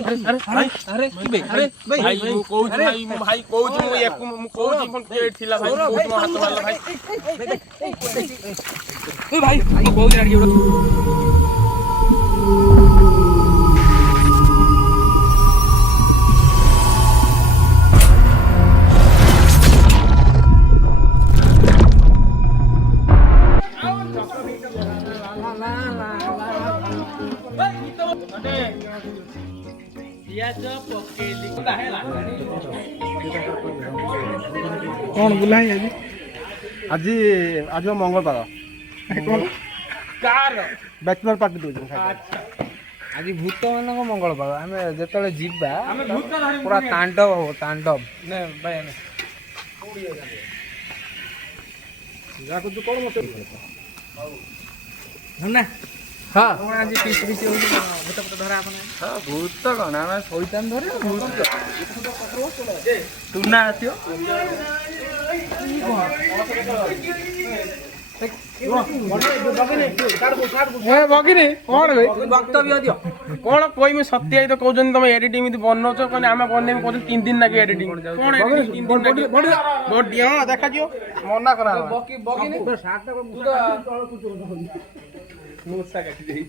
अरे भाई मु कोच भाई कोच मु एक मु कोच कोन पेट थिला भाई कोच मु हाथ मारला भाई ए भाई बहुत लड़की कौन बुला है आज आज आज मंगलवार बैचलर पार्टी दो आज भूत मान मंगलवार आम जो जीवा पूरा तांडव हो तांडव ने भाई कौन मत ना हाँ आज पीस पीस भूत फूत धरा हाँ भूत कौन आम शैतान धरे भूत तू ना आसियो बगिनी कौन वक्तव्य दियो कौन कोई में सत्य तो कहउछन तुम एडिटिंग में बनौछ कोने आमे बने में कहउछन 3 दिन लागे एडिटिंग कौन एडिटिंग 3 दिन लागे बॉडी हां देखा जियो मना करा बगिनी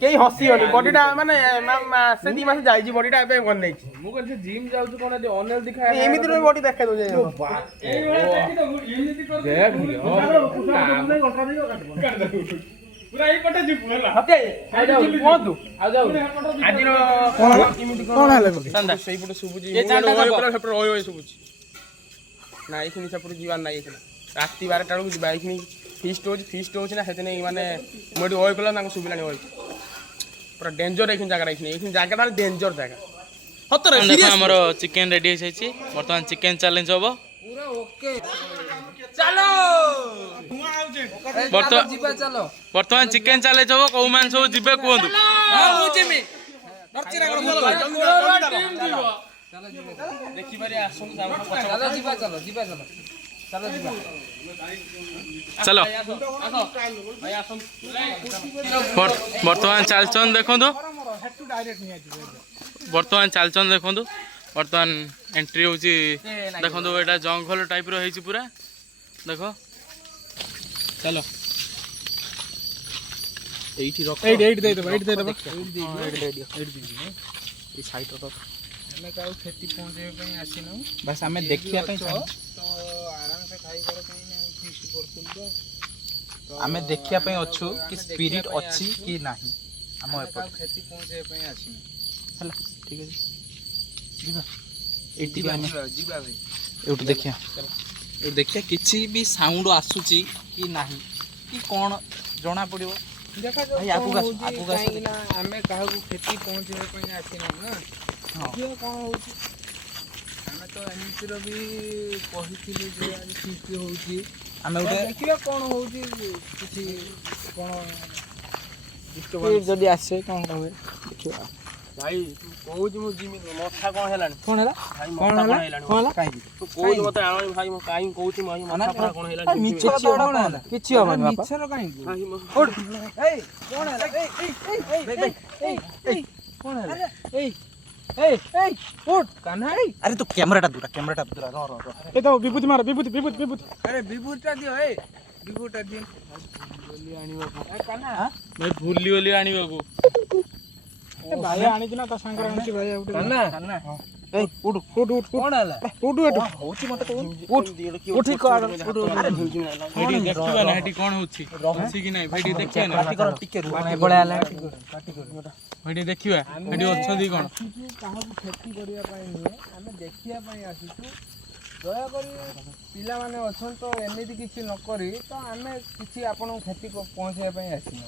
कई हसी होनी बॉडीटा माने से 2 मास जाई जी बॉडीटा एबे कोन नै छी मु कहल से जिम जाउ छ कोन दे अनल दिखाय एमिति रे बॉडी देखा दो जाय ए देखि तो एमिति कर देख पूरा ई पटे जी पूरा हते आ जाऊ कोंतु आ जाऊ आजिर कौन है संदा सही पटे सुबुजी ए चांटा पूरा सेपटे ओय सुबुजी ना एखनी सेपटे जीवन ना एखनी राती 12 टा को जीवा एखनी फिस्ट हो ना हेतने माने मोडी ओय कला ना सुबिलानी ओय पूरा डेंजर एखनी जगह डेंजर जगह हतरे सीरियस हमरो चिकन रेडी है छी वर्तमान चिकन चैलेंज होबो पूरा ओके चलो वर्तमान चिकन चैलेंज होबो को मान सब जिबे कोंदु हां मु जिमी डरचिरा देखि बारे आसु चलो जीवा चलो चलो वर्तमान चालचन देखो वर्तमान चालचन देखो वर्तमान एंट्री हो देखो एटा जंगल टाइप रो है पूरा देखो चलो एठी रख एठी दे दे ई साइड रो हमें काउ खेती पहुंचे पे आसीनो बस हमें देखिया पे तो आराम से खाई कर कहीं नहीं फिस्ट करतुल तो हमें देखिया पे अछु कि स्पिरिट अछि कि नाही हम एपट खेती पहुंचे पे आसीनो हला ठीक है जीवा एठी जीवा भाई एठी देखिया एठी देखिया किछि भी साउंड आसुची कि नाही कि कोन जणा पड़िबो देखा भाई आगु ना हमें काहू खेती पहुंचे पे आसीनो ना देखिए कौन होची हमें तो एमितिर भी कहिथिलु जे आज फिस्ट होची हमें उठे देखिए कौन होची किछि कौन डिस्टर्ब जदी आसे कौन होवे देखियो भाई तू कोज मु जिमी मथा कोन हेलानी कौन होला कौन होला काई तू कोज मते आनो भाई म काई कहउची मही मथा कोन हेलानी मिछ तो कौन होला किछि हबनी बापा मिछर काई ओड ए कौन होला ए कौन होला ए उठ कान्हा अरे तू कैमराटा दूरा रो ए तो विभूति मार विभूति अरे विभूतिटा दियो ए विभूतिटा दियो बोली आनी बाबू ए कान्हा भाई भूली आनी बाबू ए भाई आनी दिना त संकर आनी भाई उठ कान्हा ए उठ कोन हला उठ होची मते कोन उठ कर उठ अरे हेडी देखिबा ना हेडी कोन होची होची कि नाही हेडी देखिबा ना पाटी कर टिके रु माने बळे आला पाटी कर हेडी देखिबा हेडी अछदी कोन काहू खेती करिया पई नहीं हमें देखिया पई आसीछु दया करी पिला माने अछन तो एमिति किछि न करी तो हमें किछि आपन खेती को पहुंचे पई आसीनो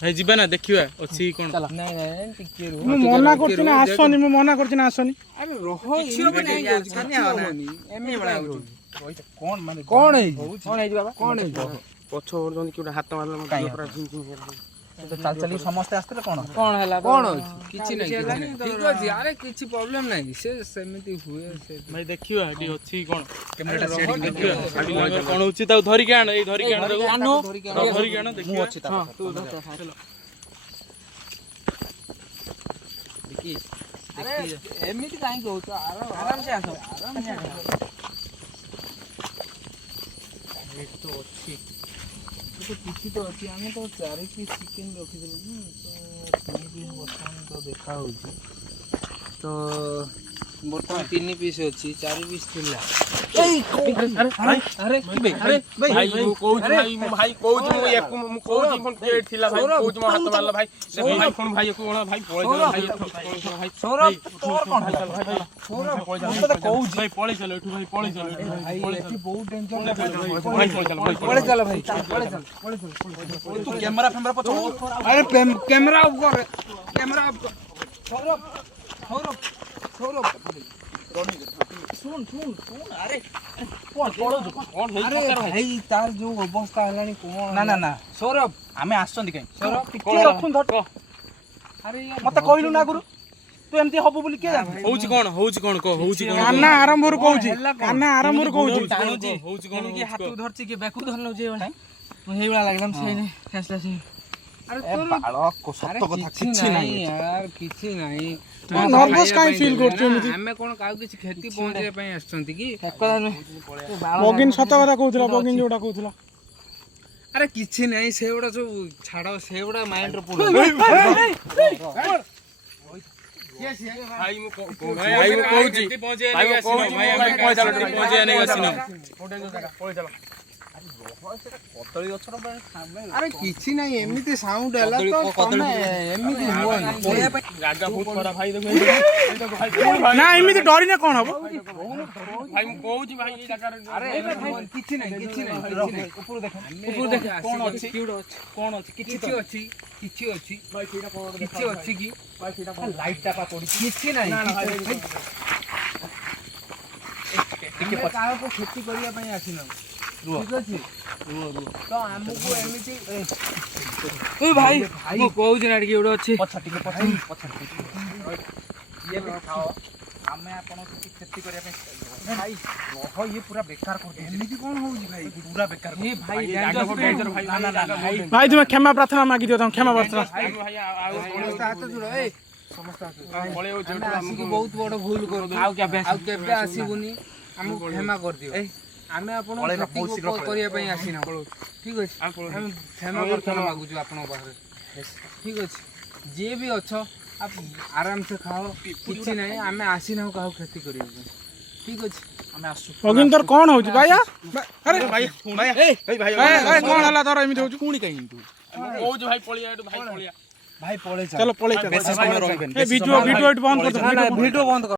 भाई जीबा ना देखिबा अछि कोन नहीं टिके रु मु मना करछि ना आसनी मु मना करछि ना आसनी अरे रहो किछि हो नहीं छानी आनी एमि बड़ा कौन माने कौन है बाबा कौन है पछ वर्जन किटा हाथ मारला म पूरा झिन हेला तो चल चली समस्त आस्ते कौन हला कौन किछि नहीं ठीक अछि अरे किछि प्रॉब्लम नहीं से सेमिति हुए से भाई देखिबा हेडी अछि कोन कैमराटा सेटिंग देखिबा हेडी कोन होछि त धरि के आन ए धरि के आन धरि के आन देखिबा मु अछि ता चलो देखि ଏମିତି କାହିଁ କହୁଛ ଆରାମସେ ଆସ ଏଠି ତ ଅଛି କିଛି ତ ଅଛି ଆମେ ତ 4 ପିସ୍ ଚିକେନ୍ ରଖିଦେଲେ ନା ତ 3 ପିସ୍ ବର୍ତ୍ତମାନ ତ ଦେଖା ହେଉଛି ତ ବର୍ତ୍ତମାନ 3 ପିସ୍ ଅଛି 4 ପିସ୍ ଥିଲା ଆରେ ଭାଇ ମୁଁ କହୁଛି ଭାଇ କହୁଛି ମୁଁ ୟାକୁ ମୁଁ କହୁଛି ଫୋନ କିଏ ଥିଲା ଭାଇ କହୁଛି ମୋ ହାତ ମାରଲା ଭାଇ ସେ ଭାଇ ଫୋନ ଭାଇ ୟାକୁ କଣ ଭାଇ ପଳେଇ ଭାଇ ଭାଇ ସୌରଭ ତୋର କଣ ହେଲା କହୁଛି ଭାଇ ପଳେଇ ଚାଲ ଏଠୁ ଭାଇ ପଳେଇ ଚାଲ ଭାଇ ଏଠି ବହୁତ ଡେଞ୍ଜର ଭାଇ ପଳେଇ ଚାଲ ପଳେଇ ଚାଲ ଭାଇ ତୁ କ୍ୟାମେରା ଫ୍ୟାମେରା ପଛ ଆରେ କ୍ୟାମେରା ଅଫ୍ କର କ୍ୟାମେରା ଅଫ୍ କର ସୌରଭ ସୌରଭ ସୌରଭ ଶୁଣ ଆରେ ଆରେ ଭାଇ ତାର ଯୋଉ ଅବସ୍ଥା ହେଲାଣି କଣ ନା ସୌରଭ ଆମେ ଆସିଛନ୍ତି କାଇଁ ସୌରଭ ଟିକେ ରଖୁନ ଧଟ ଆରେ ମତେ କହିଲୁ ନା ଗୁରୁ ତୁ ଏମିତି ହବୁ ବୋଲି କିଏ ଜାଣେ ହଉଛି କଣ କହ ହଉଛି କଣ କାନ୍ନା ଆରମ୍ଭରୁ କହୁଛି କାନ୍ନା ଆରମ୍ଭରୁ କହୁଛି ଟାଣୁଛି ହଉଛି କଣ କି ହାତକୁ ଧରଛି କି ବେକୁ ଧରି ନଉଛି ଏଇଭଳିଆ ମୁଁ ହେଇଭଳିଆ ଲାଗିଲାମ ସେଇନେ ଫେସଲା ସେ ଆରେ ତୋର ସତ କଥା କିଛି ନାହିଁ यार କିଛି ନାହିଁ ନର୍ଭସ୍ କାଇଁ ଫିଲ୍ କରୁଛୁ ଏମିତି ଆମେ କଣ କାହାକୁ କିଛି କ୍ଷତି ପହଞ୍ଚେଇବା ପାଇଁ ଆସିଛନ୍ତି କି ବଗିନ ସତ କଥା କହୁଥିଲା ବଗିନ ଯୋଉଟା କହୁଥିଲା ଆରେ କିଛି ନାହିଁ ସେଗୁଡା ସବୁ ଛାଡ ସେଗୁଡା ମାଇଣ୍ଡରେ ପଡୁ ଭାଇ ମୁଁ କହୁଛି ଭାଇ ମୁଁ କହୁଛି ଭାଇ ଆମେ ପଳେଇ ଚାଲ ପହଞ୍ଚିବା ନେଇ ଆସିନ ପଳେଇ ଚାଲ ଆରେ କିଛି ନାହିଁ ଏମିତି ସାଉଣ୍ଡ ହେଲା ତ ତମେ ଏମିତି ହୁଅନି ଜାଗା ବହୁତ ଖରାପ ଭାଇ ଦେଖ ନା ଏମିତି ଡରିଲେ କଣ ହବ ଭାଇ ମୁଁ କହୁଛି ଭାଇ ଏଇ ଜାଗାରେ ଆରେ କିଛି ନାହିଁ ଉପରୁ ଦେଖ କଣ ଅଛି କଣ ଅଛି କିଛି ଅଛି ଭାଇ ସେଇଟା କଣ କିଛି ଅଛି କି ଭାଇ ସେଇଟା କଣ ଲାଇଟ ଟା ପା ପଡିଛି କିଛି ନାହିଁ ଟିକେ କାହାକୁ କ୍ଷତି କରିବା ପାଇଁ ଆସିନ ଠିକ ଅଛି ତ ଆମକୁ ଏମିତି ଭାଇ ମୁଁ କହୁଛି ନା ଟିକେ ଗୋଟେ ଅଛି ଇଏ ବି ଖାଅ ଆମେ ଆପଣଙ୍କୁ କିଛି କ୍ଷତି କରିବା ପାଇଁ ଭାଇ ରହ ଇଏ ପୁରା ବେକାର କରିଦେଉଛି ଏମିତି କଣ ହଉଛି ଭାଇ ପୁରା ବେକାର ଏ ଭାଇ ଭାଇ ତୁମେ କ୍ଷମା ପ୍ରାର୍ଥନା ମାଗି ଦିଅ ତମ କ୍ଷମା ପ୍ରାର୍ଥନା ହାତ ଯୋଡ଼ ଏ ସମସ୍ତେ ପଳେଇ ଆସିକି ବହୁତ ବଡ ଭୁଲ କରିଦଉ ଆଉ କେବେ ଆସିବୁନି ଆମକୁ କ୍ଷମା କରିଦିଅ ଆମେ ଆପଣଙ୍କୁ କ୍ଷତି କରିବା ପାଇଁ ଆସିନା ଠିକ ଅଛି ଆମେ କ୍ଷମା ପ୍ରାର୍ଥନା ମାଗୁଛୁ ଆପଣଙ୍କ ପାଖରେ ଠିକ ଅଛି ଯିଏ ବି ଅଛ ଆରାମସେ ଖାଅ କିଛି ନାହିଁ ଆମେ ଆସିନାହୁଁ କାହାକୁ କ୍ଷତି କରିବା ପାଇଁ ଠିକ ଅଛି ଆମେ ଆସୁ ବଗିନ ତୋର କଣ ହଉଛି ଭାଇ ଆରେ ଭାଇ କଣ ହେଲା ତୋର ଏମିତି ହଉଛି ପୁଣି କାହିଁ କହୁଛି ଭାଇ ପଳେଇ ଏଠୁ ଭାଇ ପଳେଇ ଭାଇ ପଳେଇ ଚାଲ ପଳେଇ ବେଶୀ ସମୟ ରହିବେନି ଭିଡିଓ ଏଠି ବନ୍ଦ କରିଦେ ଭିଡିଓ ବନ୍ଦ କର